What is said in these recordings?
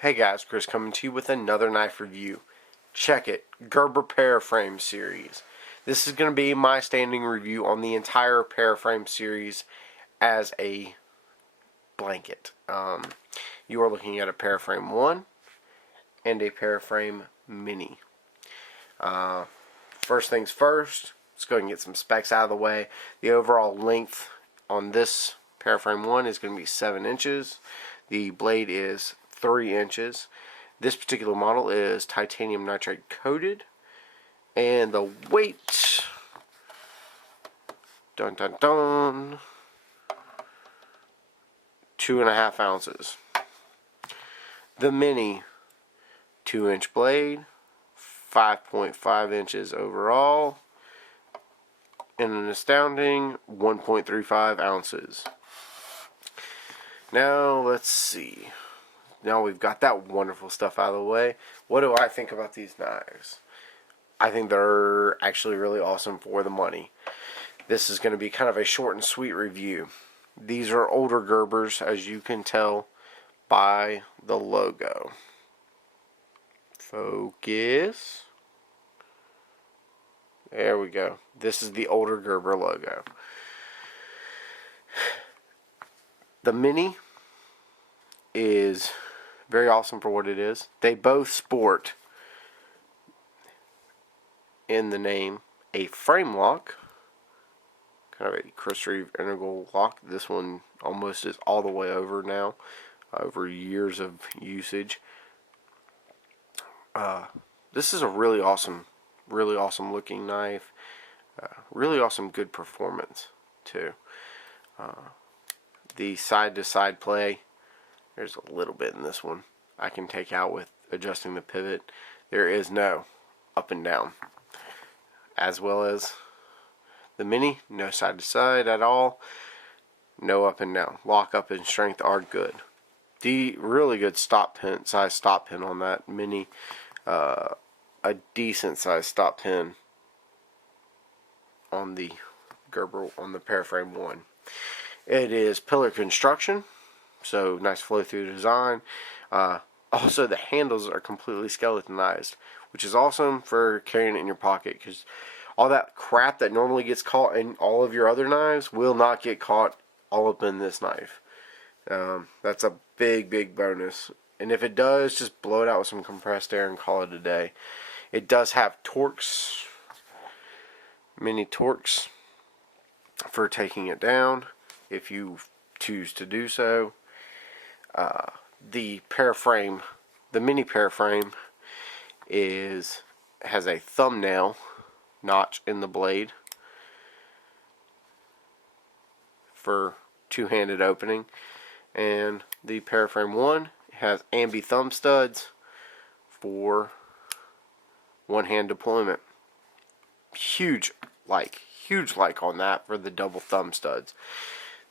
Hey guys, Chris coming to you with another knife review. Check it, Gerber Paraframe series. This is going to be my standing review on the entire Paraframe series as a blanket. You are looking at a Paraframe 1 and a Paraframe Mini. First things first, let's go ahead and get some specs out of the way. The overall length on this Paraframe 1 is going to be 7 inches. The blade is 3 inches. This particular model is titanium nitride coated, and the weight, dun dun dun, 2.5 ounces. The Mini 2-inch blade, 5.5 inches overall, and an astounding 1.35 ounces. Now let's see. Now we've got that wonderful stuff out of the way. What do I think about these knives? I think they're actually really awesome for the money. This is going to be kind of a short and sweet review. These are older Gerbers, as you can tell by the logo. Focus. There we go. This is the older Gerber logo. The Mini is very awesome for what it is. They both sport, in the name, a frame lock, kind of a Chris Reeve integral lock. This one almost is all the way over now, over years of usage. This is a really awesome looking knife. Really awesome, good performance too. The side-to-side play, there's a little bit in this one I can take out with adjusting the pivot. There is no up and down. As well as the Mini, no side to side at all. No up and down. Lock up and strength are good. The really good stop pin, size stop pin on that Mini. A decent size stop pin on the Gerber, on the Paraframe 1. It is pillar construction, so nice flow through design. Also, the handles are completely skeletonized, which is awesome for carrying it in your pocket, because all that crap that normally gets caught in all of your other knives will not get caught all up in this knife. That's a big bonus. And if it does, just blow it out with some compressed air and call it a day. It does have Torx, mini Torx, for taking it down if you choose to do so. The Paraframe, the Mini Paraframe, has a thumbnail notch in the blade for two-handed opening, and the Paraframe 1 has ambi thumb studs for one-hand deployment. Huge like on that for the double thumb studs.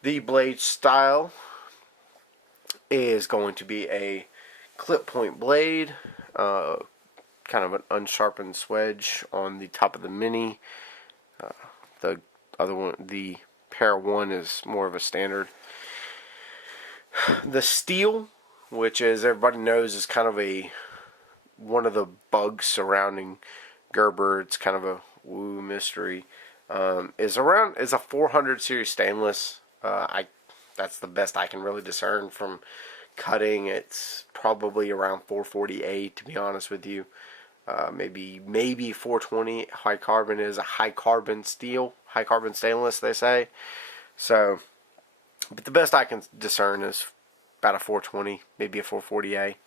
The blade style is going to be a clip point blade, kind of an unsharpened swedge on the top of the Mini. The other one, the Para 1, is more of a standard. The steel, which, as everybody knows, is kind of one of the bugs surrounding Gerber. It's kind of a woo mystery. Is a 400 series stainless. That's the best I can really discern from cutting. It's probably around 448, to be honest with you. Maybe 420. High carbon is a high carbon steel, high carbon stainless, they say. So, but the best I can discern is about a 420, maybe a 448.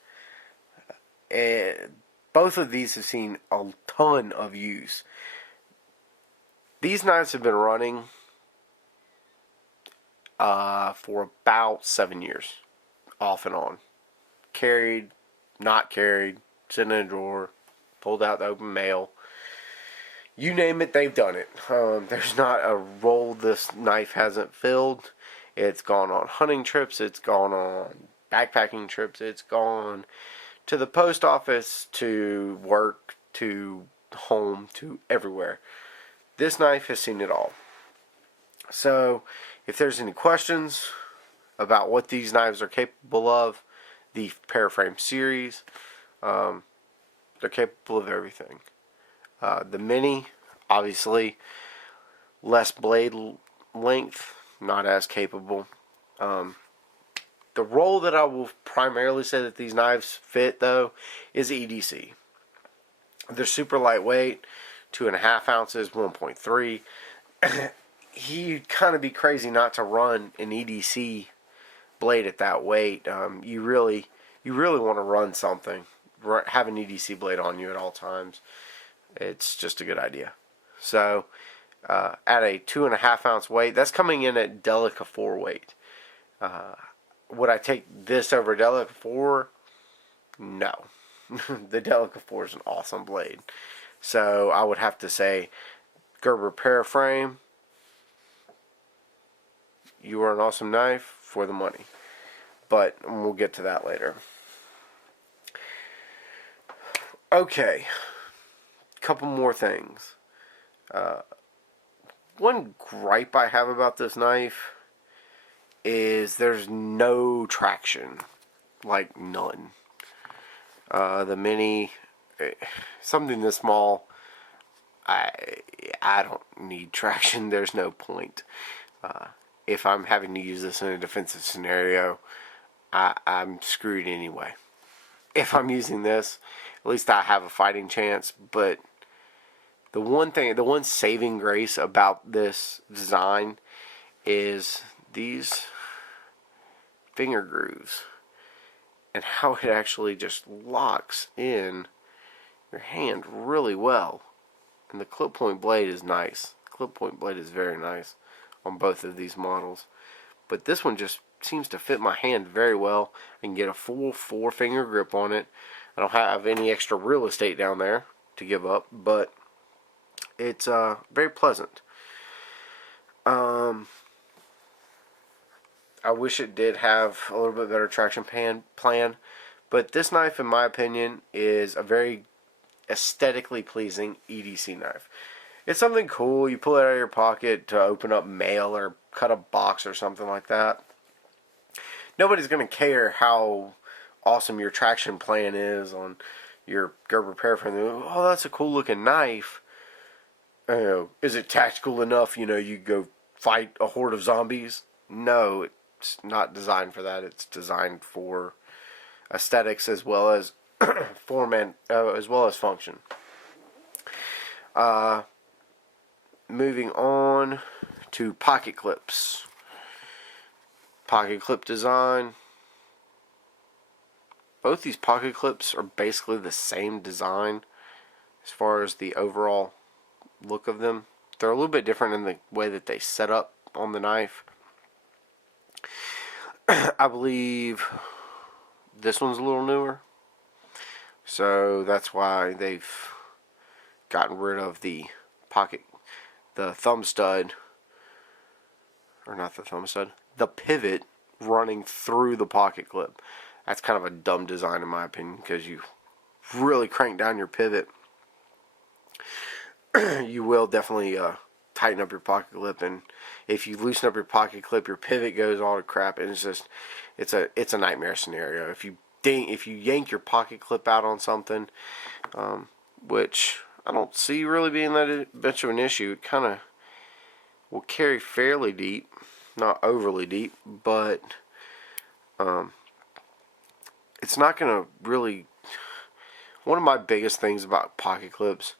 Both of these have seen a ton of use. These knives have been running for about 7 years, off and on. Carried, not carried, sitting in a drawer, pulled out the open mail. You name it, they've done it. There's not a roll this knife hasn't filled. It's gone on hunting trips, it's gone on backpacking trips, it's gone to the post office, to work, to home, to everywhere. This knife has seen it all. So, if there's any questions about what these knives are capable of, the Paraframe series. They're capable of everything. The Mini, obviously, less blade length, not as capable. The role that I will primarily say that these knives fit, though, is EDC. They're super lightweight, 2.5 ounces, 1.3. You'd kind of be crazy not to run an EDC blade at that weight. You really want to run something. Have an EDC blade on you at all times. It's just a good idea. So, at a 2.5 ounce weight, that's coming in at Delica 4 weight. Would I take this over Delica 4? No. The Delica 4 is an awesome blade. So I would have to say Gerber Paraframe, you are an awesome knife for the money. But we'll get to that later. Okay. Couple more things. One gripe I have about this knife is there's no traction. Like none. The Mini, something this small, I don't need traction. There's no point. If I'm having to use this in a defensive scenario, I'm screwed anyway. If I'm using this, at least I have a fighting chance. But the one saving grace about this design is these finger grooves and how it actually just locks in your hand really well. And the clip point blade is nice. The clip point blade is very nice on both of these models. But this one just seems to fit my hand very well. I can get a full 4-finger grip on it. I don't have any extra real estate down there to give up, but it's very pleasant. I wish it did have a little bit better traction plan, but this knife, in my opinion, is a very aesthetically pleasing EDC knife. It's something cool. You pull it out of your pocket to open up mail or cut a box or something like that. Nobody's going to care how awesome your traction plan is on your Gerber Paraframe. Oh, that's a cool looking knife. Is it tactical enough, you go fight a horde of zombies? No, it's not designed for that. It's designed for aesthetics as well as form and as well as function. Moving on to pocket clips. Pocket clip design. Both these pocket clips are basically the same design as far as the overall look of them. They're a little bit different in the way that they set up on the knife. I believe this one's a little newer, so that's why they've gotten rid of the thumb stud, or not the thumb stud, the pivot running through the pocket clip. That's kind of a dumb design in my opinion, because you really crank down your pivot, you will definitely tighten up your pocket clip, and if you loosen up your pocket clip, your pivot goes all to crap, and it's a nightmare scenario. If you yank your pocket clip out on something, which I don't see really being that much of an issue, it kind of will carry fairly deep, not overly deep, but it's not going to really. One of my biggest things about pocket clips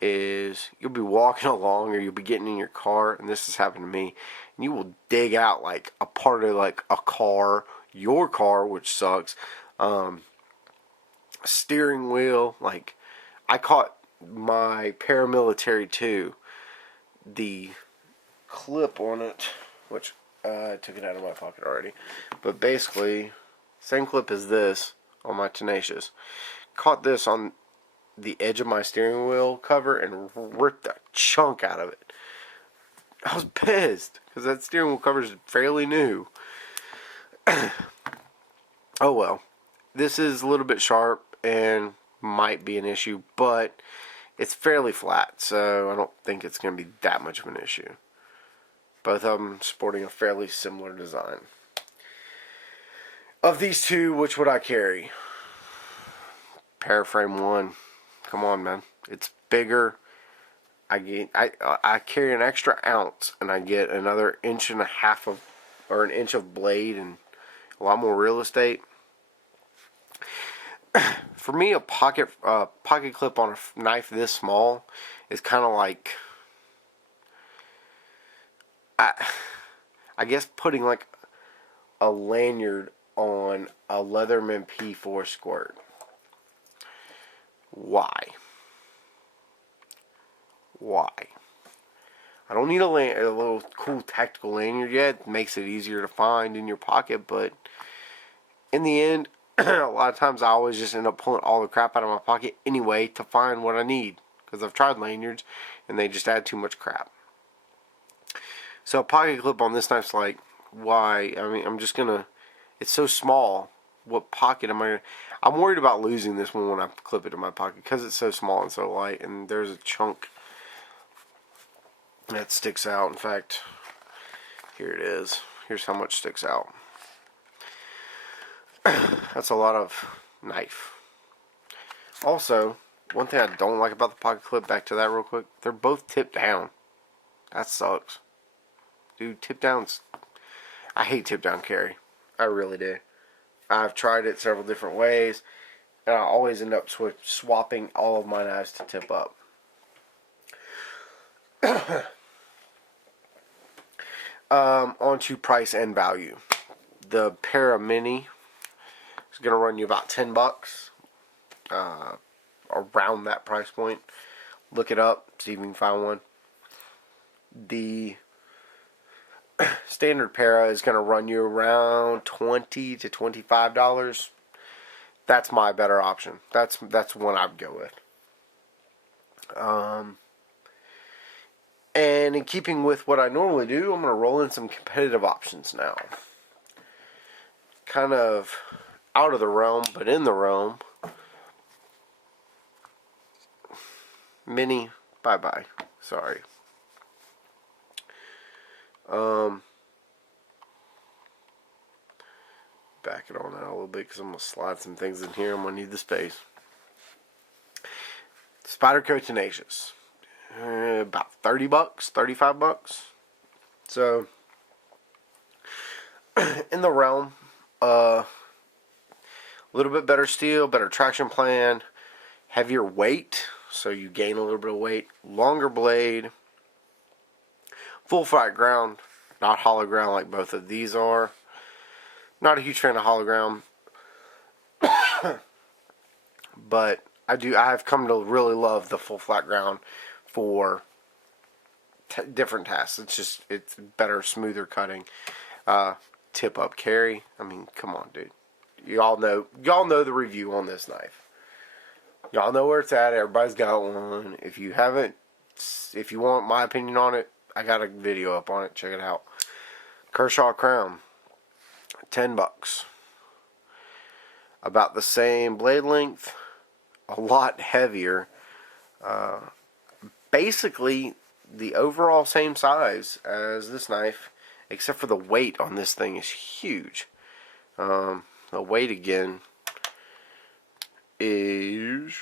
is you'll be walking along or you'll be getting in your car, and this has happened to me, and you will dig out like a part of like a car, your car, which sucks, steering wheel. Like, I caught my paramilitary 2, the clip on it, which I took it out of my pocket already, but basically same clip as this on my Tenacious. Caught this on the edge of my steering wheel cover and ripped a chunk out of it. I was pissed because that steering wheel cover is fairly new. Oh well, this is a little bit sharp and might be an issue, but it's fairly flat, so I don't think it's going to be that much of an issue. Both of them sporting a fairly similar design. Of these two, which would I carry? Paraframe 1. Come on, man. It's bigger. I carry an extra ounce, and I get another inch and a half of, or an inch of blade, and a lot more real estate. For me, a pocket clip on a knife this small is kind of like, I guess putting like a lanyard on a Leatherman P4 squirt. Why? I don't need a little cool tactical lanyard yet. It makes it easier to find in your pocket, but in the end, a lot of times I always just end up pulling all the crap out of my pocket anyway to find what I need, because I've tried lanyards and they just add too much crap. So a pocket clip on this knife's like, why? I mean, I'm just gonna, it's so small. What pocket am I? I'm worried about losing this one when I clip it in my pocket because it's so small and so light, and there's a chunk that sticks out. In fact, here it is. Here's how much sticks out. That's a lot of knife. Also, one thing I don't like about the pocket clip, back to that real quick, they're both tipped down. That sucks. Dude, tip downs, I hate tip down carry. I really do. I've tried it several different ways, and I always end up swapping all of my knives to tip up. On to price and value. The Para Mini is going to run you about $10, around that price point. Look it up, see if you can find one. The standard Para is going to run you around $20 to $25. That's my better option. That's one I'd go with. And in keeping with what I normally do, I'm going to roll in some competitive options now. Kind of out of the realm, but in the realm. Mini, bye-bye. Sorry. Back it on out a little bit because I'm going to slide some things in here. I'm going to need the space. Spyderco Tenacious. About $30, $35. So, in the realm, a little bit better steel, better traction plan, heavier weight, so you gain a little bit of weight, longer blade, full flat ground, not hollow ground like both of these are. Not a huge fan of hollow ground, but I have come to really love the full flat ground for different tasks. It's better, smoother cutting, tip up carry. I mean, come on, dude. Y'all know the review on this knife. Y'all know where it's at. Everybody's got one. If you haven't, if you want my opinion on it, I got a video up on it. Check it out. Kershaw Crown, $10. About the same blade length, a lot heavier. Basically, the overall same size as this knife, except for the weight on this thing is huge. The weight again is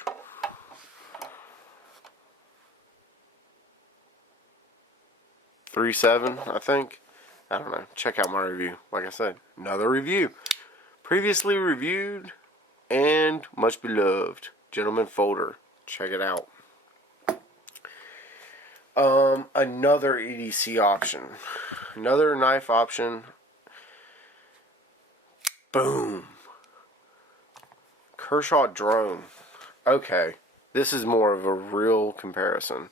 $3.7, I think. I don't know. Check out my review. Like I said, another review. Previously reviewed and much beloved. Gentleman Folder. Check it out. Another EDC option. Another knife option. Boom. Kershaw Drone. Okay. This is more of a real comparison.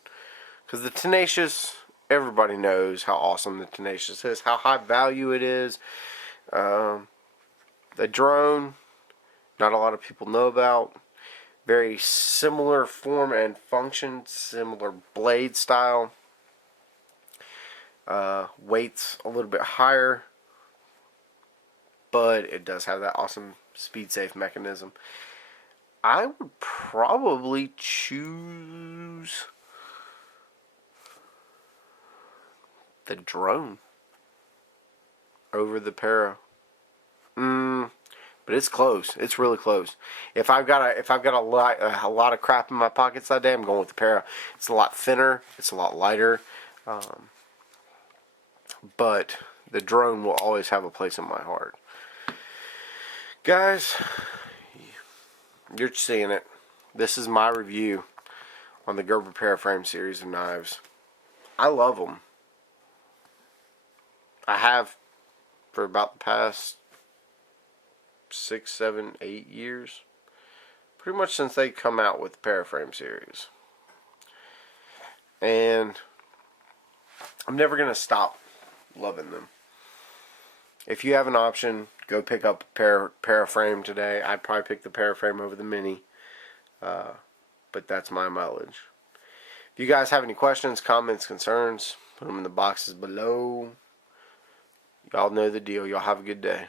Because the Tenacious, everybody knows how awesome the Tenacious is. How high value it is. The drone, not a lot of people know about. Very similar form and function, similar blade style. Weight's a little bit higher, but it does have that awesome speed safe mechanism. I would probably choose the drone over the Para. but it's close. It's really close. If I've got a lot of crap in my pockets that day, I'm going with the Para. It's a lot thinner. It's a lot lighter. But the drone will always have a place in my heart. Guys, you're seeing it. This is my review on the Gerber Paraframe series of knives. I love them. I have for about the past 6, 7, 8 years. Pretty much since they come out with the Paraframe series. And I'm never going to stop loving them. If you have an option, go pick up a Paraframe today. I'd probably pick the Paraframe over the Mini. But that's my mileage. If you guys have any questions, comments, concerns, put them in the boxes below. Y'all know the deal. Y'all have a good day.